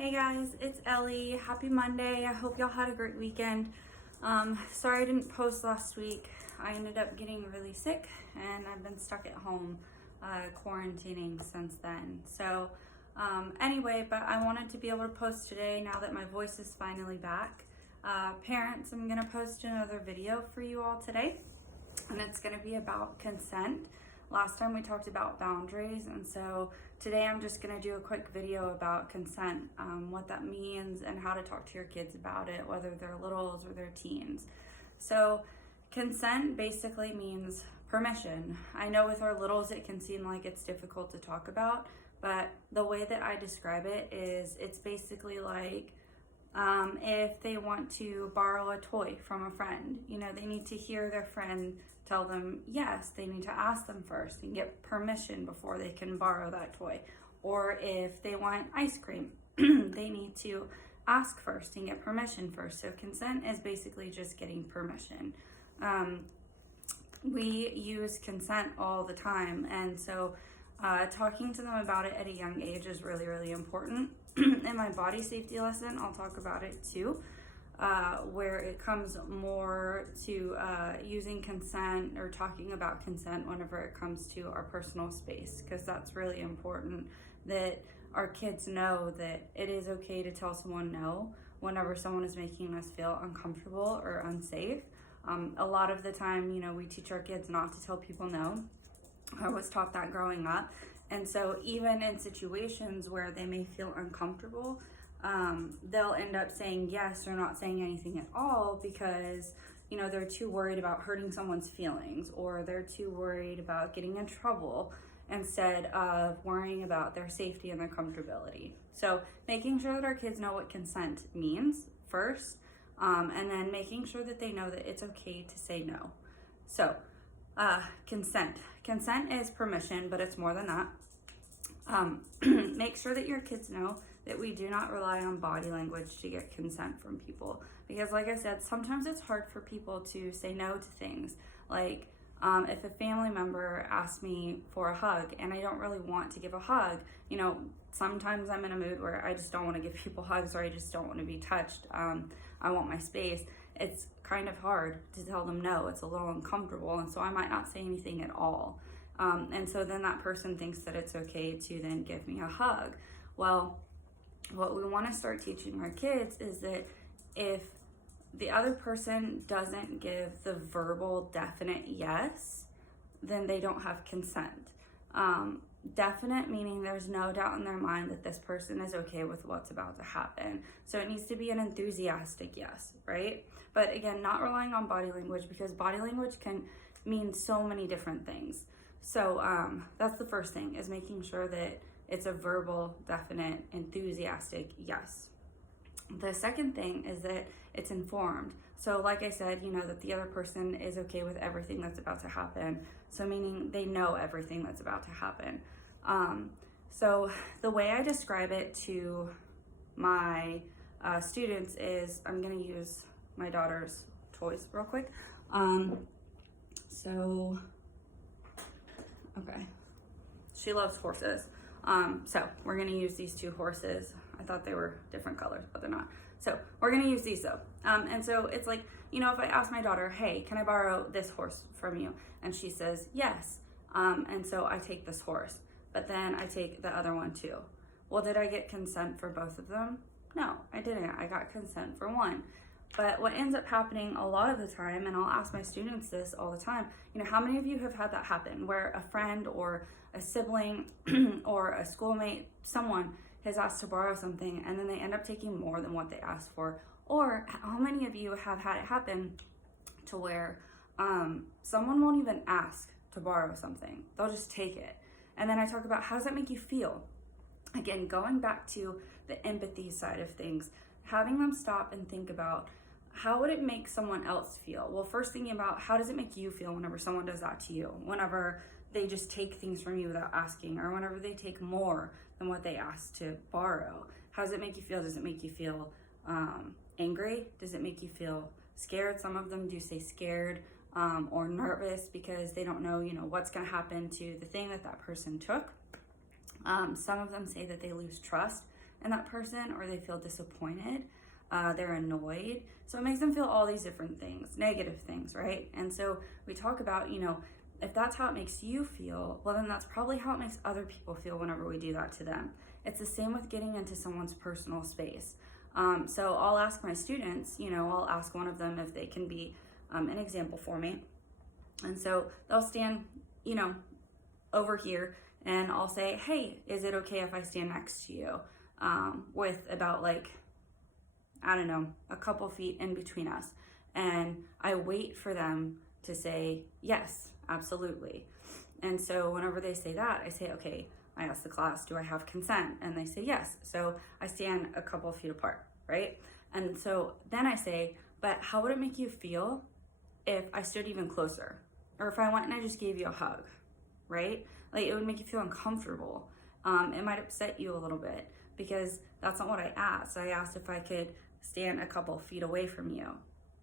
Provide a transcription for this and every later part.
Hey guys, it's Ellie. Happy Monday. I hope y'all had a great weekend. Sorry I didn't post last week. I ended up getting really sick and I've been stuck at home quarantining since then. So anyway, but I wanted to be able to post today now that my voice is finally back. Parents, I'm gonna post another video for you all today, and it's gonna be about consent. Last time we talked about boundaries, and so today I'm just gonna do a quick video about consent, what that means and how to talk to your kids about it, whether they're littles or they're teens. So consent basically means permission. I know with our littles it can seem like it's difficult to talk about, but the way that I describe it is it's basically like if they want to borrow a toy from a friend, they need to hear their friend tell them yes. They need to ask them first and get permission before they can borrow that toy. Or if they want ice cream, they need to ask first and get permission first. So consent is basically just getting permission. We use consent all the time, and so talking to them about it at a young age is really, really important. In my body safety lesson, I'll talk about it too, where it comes more to using consent or talking about consent whenever it comes to our personal space, because that's really important that our kids know that it is okay to tell someone no whenever someone is making us feel uncomfortable or unsafe. A lot of the time, we teach our kids not to tell people no. I was taught that growing up. And so even in situations where they may feel uncomfortable, they'll end up saying yes or not saying anything at all because, they're too worried about hurting someone's feelings, or they're too worried about getting in trouble instead of worrying about their safety and their comfortability. So making sure that our kids know what consent means first, and then making sure that they know that it's okay to say no. So consent. Consent is permission, but it's more than that. Make sure that your kids know that we do not rely on body language to get consent from people. Because like I said, sometimes it's hard for people to say no to things. Like if a family member asks me for a hug and I don't really want to give a hug, sometimes I'm in a mood where I just don't want to give people hugs, or I just don't want to be touched. I want my space. It's kind of hard to tell them no. It's a little uncomfortable, and so I might not say anything at all. And so then that person thinks that it's okay to then give me a hug. Well, what we want to start teaching our kids is that if the other person doesn't give the verbal definite yes, then they don't have consent. Definite meaning there's no doubt in their mind that this person is okay with what's about to happen. So it needs to be an enthusiastic yes, right? But again, not relying on body language, because body language can mean so many different things. So that's the first thing, is making sure that it's a verbal, definite, enthusiastic yes. The second thing is that it's informed. So like I said, that the other person is okay with everything that's about to happen. So meaning they know everything that's about to happen. So the way I describe it to my students is, I'm going to use my daughter's toys real quick. Okay, she loves horses. So we're gonna use these two horses. I thought they were different colors, but they're not. So we're gonna use these though. And so it's like, if I ask my daughter, hey, can I borrow this horse from you? And she says, yes. And so I take this horse, but then I take the other one too. Well, did I get consent for both of them? No, I didn't. I got consent for one. But what ends up happening a lot of the time, and I'll ask my students this all the time, how many of you have had that happen where a friend or a sibling or a schoolmate, someone has asked to borrow something and then they end up taking more than what they asked for? Or how many of you have had it happen to where someone won't even ask to borrow something? They'll just take it. And then I talk about, how does that make you feel? Again, going back to the empathy side of things, having them stop and think about, how would it make someone else feel? Well, first thinking about, how does it make you feel whenever someone does that to you? Whenever they just take things from you without asking, or whenever they take more than what they asked to borrow. How does it make you feel? Does it make you feel angry? Does it make you feel scared? Some of them do say scared or nervous because they don't know, what's going to happen to the thing that person took. Some of them say that they lose trust in that person, or they feel disappointed, they're annoyed. So it makes them feel all these different things, negative things, right? And so we talk about, if that's how it makes you feel, well, then that's probably how it makes other people feel whenever we do that to them. It's the same with getting into someone's personal space. So I'll ask my students, I'll ask one of them if they can be an example for me. And so they'll stand, over here, and I'll say, hey, is it okay if I stand next to you? With about a couple feet in between us. And I wait for them to say, yes, absolutely. And so whenever they say that, I say, okay, I ask the class, do I have consent? And they say yes. So I stand a couple feet apart, right? And so then I say, but how would it make you feel if I stood even closer? Or if I went and I just gave you a hug, right? It would make you feel uncomfortable. It might upset you a little bit because that's not what I asked. I asked if I could stand a couple feet away from you.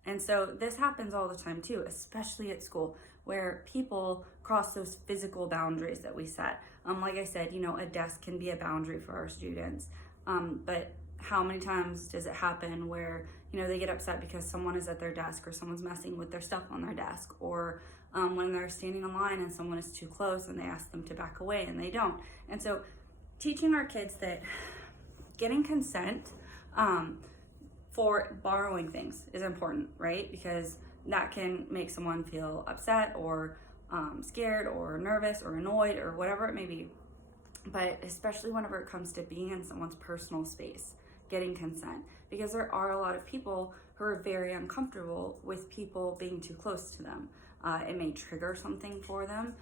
And so this happens all the time too, especially at school, where people cross those physical boundaries that we set. Like I said, a desk can be a boundary for our students. But how many times does it happen where, they get upset because someone is at their desk or someone's messing with their stuff on their desk, or when they're standing in line and someone is too close and they ask them to back away and they don't. And so teaching our kids that getting consent for borrowing things is important, right? Because that can make someone feel upset or scared or nervous or annoyed or whatever it may be. But especially whenever it comes to being in someone's personal space, getting consent, because there are a lot of people who are very uncomfortable with people being too close to them. It may trigger something for them,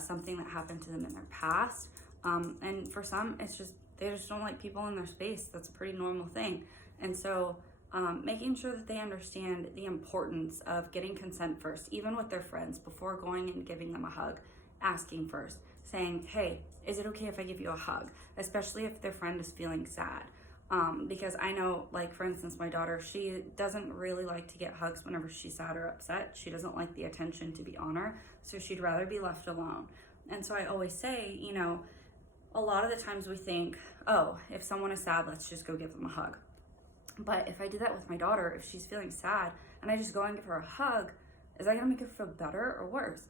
something that happened to them in their past. And for some, they just don't like people in their space. That's a pretty normal thing. And so making sure that they understand the importance of getting consent first, even with their friends, before going and giving them a hug, asking first, saying, hey, is it okay if I give you a hug? Especially if their friend is feeling sad. Because I know, for instance, my daughter, she doesn't really like to get hugs whenever she's sad or upset. She doesn't like the attention to be on her, so she'd rather be left alone. And so I always say, a lot of the times we think, oh, if someone is sad, let's just go give them a hug. But if I do that with my daughter, if she's feeling sad and I just go and give her a hug, is that gonna make her feel better or worse?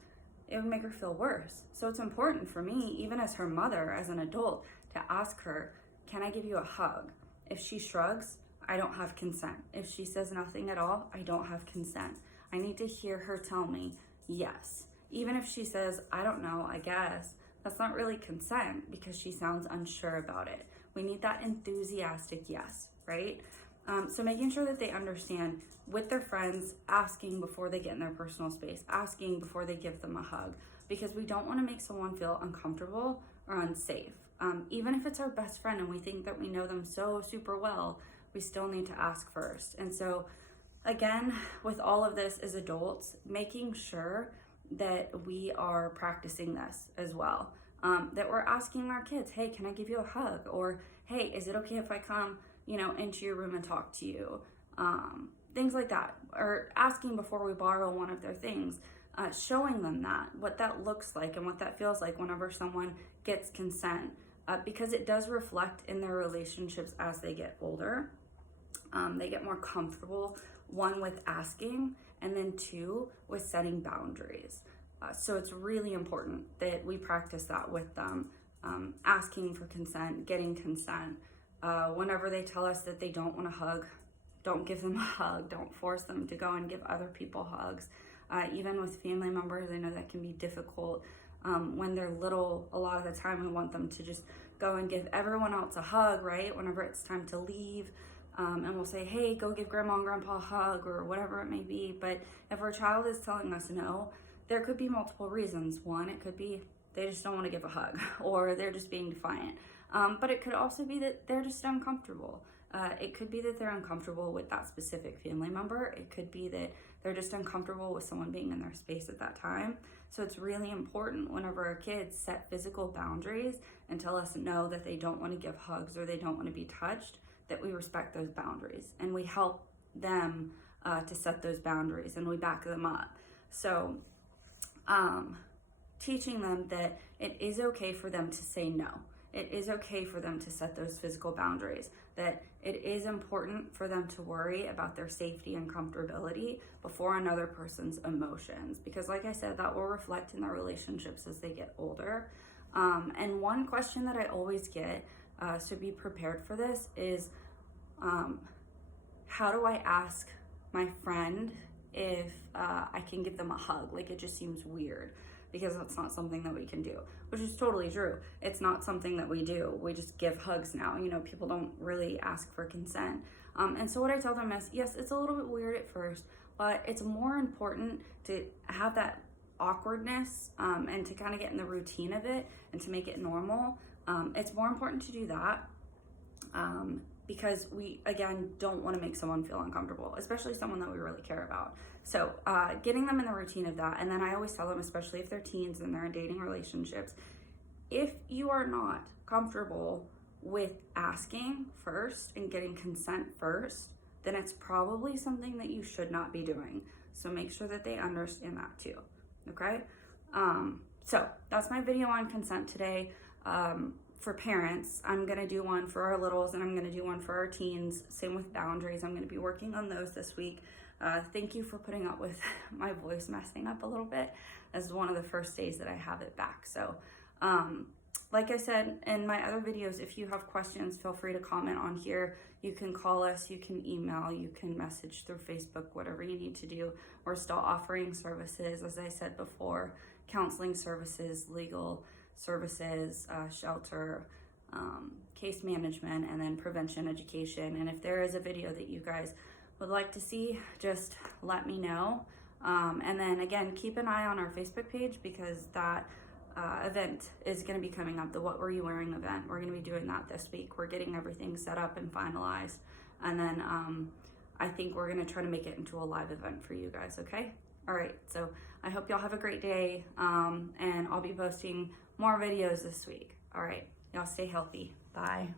It would make her feel worse. So it's important for me, even as her mother, as an adult, to ask her, can I give you a hug? If she shrugs, I don't have consent. If she says nothing at all, I don't have consent. I need to hear her tell me yes. Even if she says, I don't know, I guess, that's not really consent because she sounds unsure about it. We need that enthusiastic yes, right? So making sure that they understand with their friends, asking before they get in their personal space, asking before they give them a hug, because we don't want to make someone feel uncomfortable or unsafe. Even if it's our best friend and we think that we know them so super well, we still need to ask first. And so again, with all of this as adults, making sure that we are practicing this as well. That we're asking our kids, hey, can I give you a hug? Or, hey, is it okay if I come, into your room and talk to you? Things like that. Or asking before we borrow one of their things. Showing them what that looks like and what that feels like whenever someone gets consent. Because it does reflect in their relationships as they get older. They get more comfortable, one, with asking, and then two, with setting boundaries. So it's really important that we practice that with them, asking for consent, getting consent. Whenever they tell us that they don't want a hug, don't give them a hug. Don't force them to go and give other people hugs. Even with family members, I know that can be difficult. When they're little, a lot of the time we want them to just go and give everyone else a hug, right? Whenever it's time to leave. And we'll say, hey, go give grandma and grandpa a hug or whatever it may be. But if our child is telling us no, there could be multiple reasons. One, it could be they just don't want to give a hug or they're just being defiant. But it could also be that they're just uncomfortable. It could be that they're uncomfortable with that specific family member. It could be that they're just uncomfortable with someone being in their space at that time. So it's really important whenever our kids set physical boundaries and tell us no, that they don't want to give hugs or they don't want to be touched, that we respect those boundaries and we help them to set those boundaries and we back them up. So teaching them that it is okay for them to say no. it is okay for them to set those physical boundaries, that it is important for them to worry about their safety and comfortability before another person's emotions, because like I said, that will reflect in their relationships as they get older. And one question that I always get, so be prepared for this, is how do I ask my friend if I can give them a hug? Like, it just seems weird, because that's not something that we can do, which is totally true. It's not something that we do. We just give hugs now. You know, people don't really ask for consent. And so what I tell them is, yes, it's a little bit weird at first, but it's more important to have that awkwardness and to kind of get in the routine of it and to make it normal. It's more important to do that because we, again, don't want to make someone feel uncomfortable, especially someone that we really care about. So getting them in the routine of that. And then I always tell them, especially if they're teens and they're in dating relationships, if you are not comfortable with asking first and getting consent first, then it's probably something that you should not be doing. So make sure that they understand that too, okay? So that's my video on consent today. For parents, I'm gonna do one for our littles and I'm gonna do one for our teens. Same with boundaries. I'm gonna be working on those this week. Thank you for putting up with my voice messing up a little bit. This is one of the first days that I have it back. So, like I said in my other videos, if you have questions, feel free to comment on here. You can call us, you can email, you can message through Facebook, whatever you need to do. We're still offering services, as I said before, counseling services, legal services, shelter, case management, and then prevention education. And if there is a video that you guys would like to see, just let me know. And then again, keep an eye on our Facebook page, because that event is going to be coming up, the What Were You Wearing event. We're going to be doing that this week. We're getting everything set up and finalized. And then I think we're going to try to make it into a live event for you guys, okay? All right, so I hope y'all have a great day, and I'll be posting more videos this week. All right, y'all stay healthy. Bye.